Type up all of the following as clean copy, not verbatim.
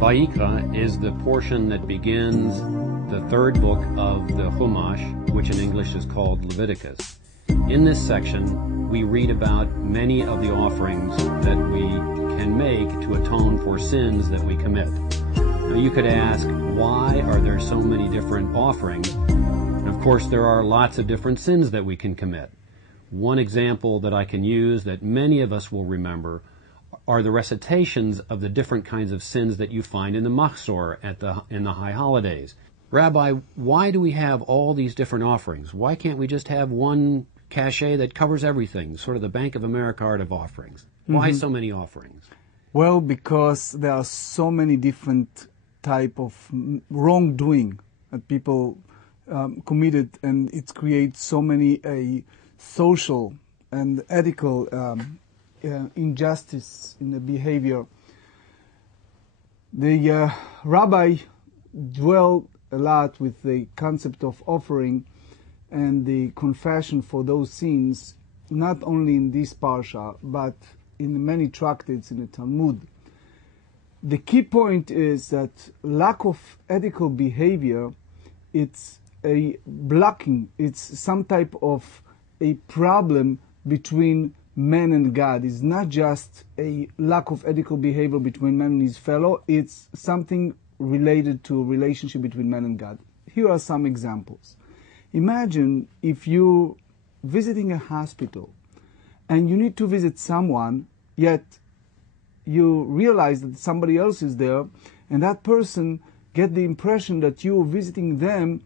Vayikra is the portion that begins the third book of the Chumash, which in English is called Leviticus. In this section, we read about many of the offerings that we can make to atone for sins that we commit. Now you could ask, why are there so many different offerings? And of course, there are lots of different sins that we can commit. One example that I can use that many of us will remember are the recitations of the different kinds of sins that you find in the Machzor in the high holidays. Rabbi, why do we have all these different offerings? Why can't we just have one cachet that covers everything, sort of the Bank of America art of offerings? Why so many offerings? Well, because there are so many different type of wrongdoing that people committed, and it creates so many social and ethical injustice in the behavior. The Rabbi dwelled a lot with the concept of offering and the confession for those sins, not only in this parsha, but in many tractates in the Talmud. The key point is that lack of ethical behavior, it's a blocking, it's some type of a problem between man and God. It's not just a lack of ethical behavior between man and his fellow, it's something related to a relationship between man and God. Here are some examples. Imagine if you're visiting a hospital and you need to visit someone, yet you realize that somebody else is there, and that person get the impression that you're visiting them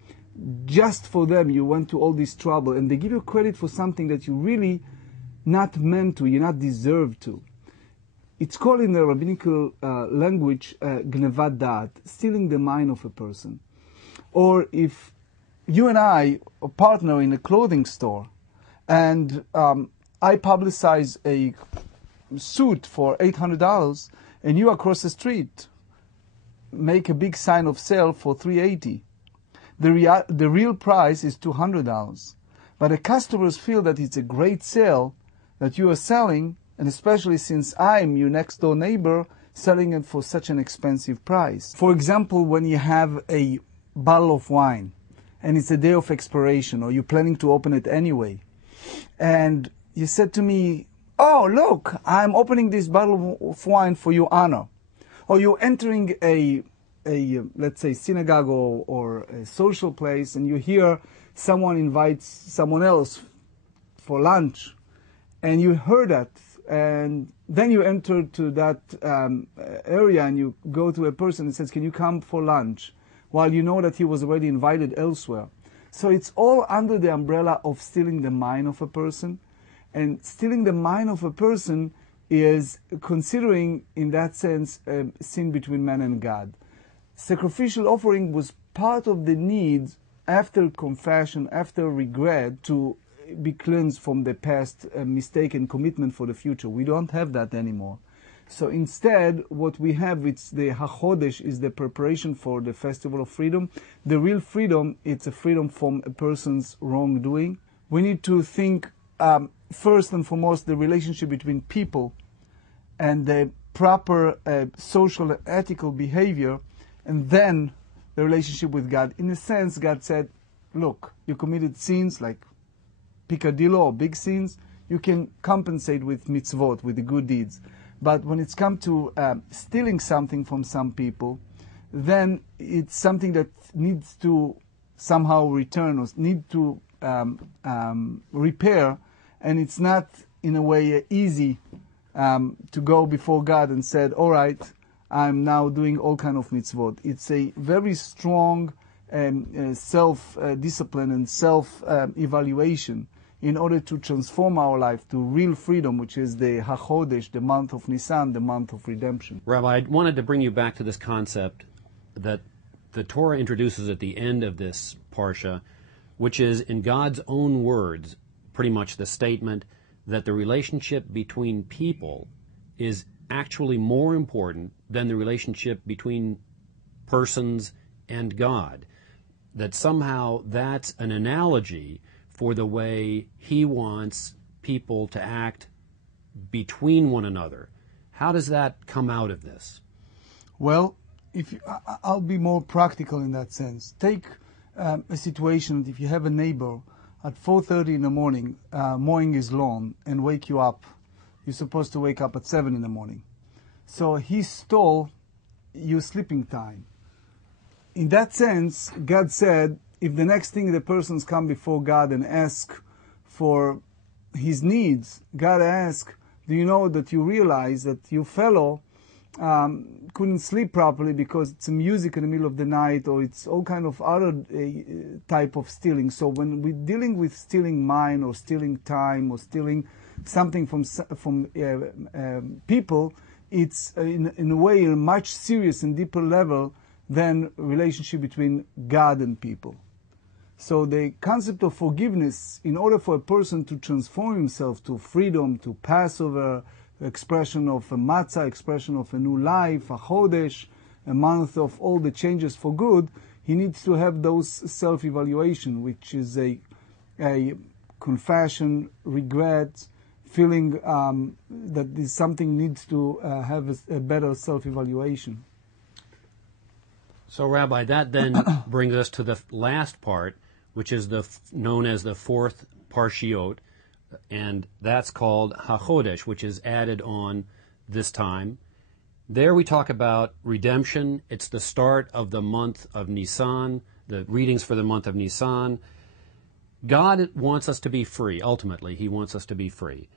just for them. You went to all this trouble, and they give you credit for something that you really not meant to, you're not deserved to. It's called in the rabbinical language gnevat da'at, stealing the mind of a person. Or if you and I are partner in a clothing store, and I publicize a suit for $800, and you across the street make a big sign of sale for $380. The real price is $200, but the customers feel that it's a great sale that you are selling, and especially since I'm your next door neighbor, selling it for such an expensive price. For example, when you have a bottle of wine and it's a day of expiration, or you're planning to open it anyway, and you said to me, "Oh, look, I'm opening this bottle of wine for your honor." Or you're entering a let's say synagogue or a social place, and you hear someone invites someone else for lunch, and you heard that, and then you enter to that area and you go to a person and says, "Can you come for lunch?" while you know that he was already invited elsewhere. So it's all under the umbrella of stealing the mind of a person. And stealing the mind of a person is considering, in that sense, a sin between man and God. Sacrificial offering was part of the need after confession, after regret, to be cleansed from the past mistake and commitment for the future. We don't have that anymore. So instead, what we have, it's the HaChodesh, is the preparation for the Festival of Freedom. The real freedom, it's a freedom from a person's wrongdoing. We need to think first and foremost the relationship between people and the proper social and ethical behavior, and then the relationship with God. In a sense, God said, look, you committed sins like picadillo or big sins, you can compensate with mitzvot, with the good deeds. But when it's come to stealing something from some people, then it's something that needs to somehow return or need to repair, and it's not in a way easy to go before God and said, all right, I'm now doing all kind of mitzvot. It's a very strong self-discipline and self-evaluation in order to transform our life to real freedom, which is the HaChodesh, the month of Nisan, the month of redemption. Rabbi, I wanted to bring you back to this concept that the Torah introduces at the end of this parsha, which is, in God's own words, pretty much the statement that the relationship between people is actually more important than the relationship between persons and God. That somehow that's an analogy for the way He wants people to act between one another. How does that come out of this? Well, I'll be more practical in that sense. Take a situation, if you have a neighbor at 4:30 in the morning mowing his lawn and wake you up. You're supposed to wake up at 7 in the morning. So he stole your sleeping time. In that sense, God said, if the next thing the persons come before God and ask for his needs, God asks, do you know that you realize that your fellow couldn't sleep properly because it's music in the middle of the night, or it's all kind of other type of stealing. So when we're dealing with stealing mind or stealing time or stealing something from people, it's in a way a much serious and deeper level than relationship between God and people. So the concept of forgiveness, in order for a person to transform himself to freedom, to Passover, expression of a matzah, expression of a new life, a chodesh, a month of all the changes for good, he needs to have those self-evaluation, which is a confession, regret, feeling that something needs to have a better self-evaluation. So, Rabbi, that then brings us to the last part, which is known as the fourth parshiot, and that's called HaChodesh, which is added on this time. There we talk about redemption. It's the start of the month of Nisan, the readings for the month of Nisan. God wants us to be free. Ultimately, he wants us to be free.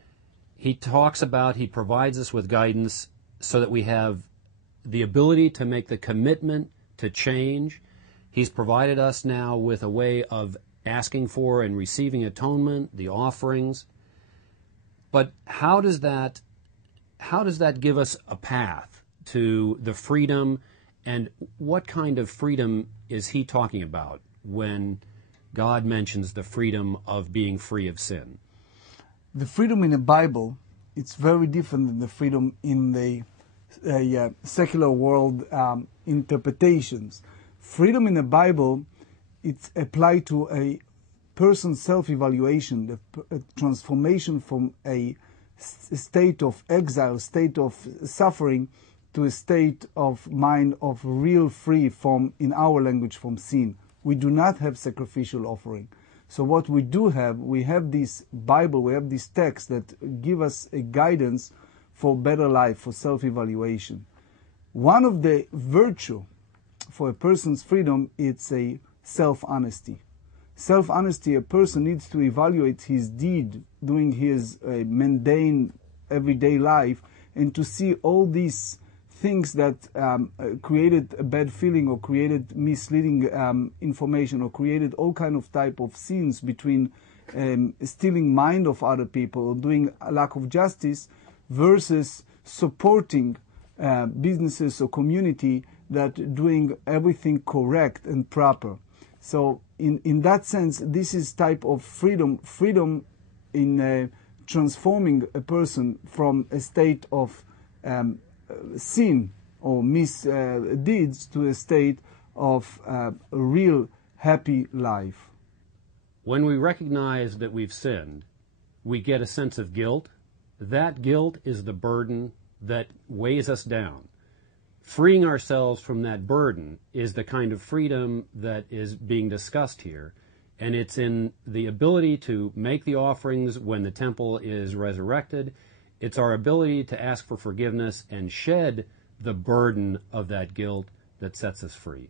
He provides us with guidance so that we have the ability to make the commitment to change. He's provided us now with a way of asking for and receiving atonement, the offerings. But how does that give us a path to the freedom, and what kind of freedom is he talking about when God mentions the freedom of being free of sin? The freedom in the Bible, it's very different than the freedom in the secular world interpretations. Freedom in the Bible, it's applied to a person's self-evaluation, the transformation from a state of exile, state of suffering, to a state of mind of real free from, in our language, from sin. We do not have sacrificial offering. So what we do have, we have this Bible, we have this text that give us a guidance for better life, for self-evaluation. One of the virtue for a person's freedom, it's a self-honesty. Self-honesty, a person needs to evaluate his deed, doing his mundane, everyday life, and to see all these things that created a bad feeling or created misleading information or created all kind of type of sins between stealing mind of other people or doing a lack of justice versus supporting businesses or community that doing everything correct and proper. So in that sense, this is type of freedom in transforming a person from a state of sin or misdeeds to a state of a real happy life. When we recognize that we've sinned, we get a sense of guilt. That guilt is the burden that weighs us down. Freeing ourselves from that burden is the kind of freedom that is being discussed here, and it's in the ability to make the offerings when the temple is resurrected. It's our ability to ask for forgiveness and shed the burden of that guilt that sets us free.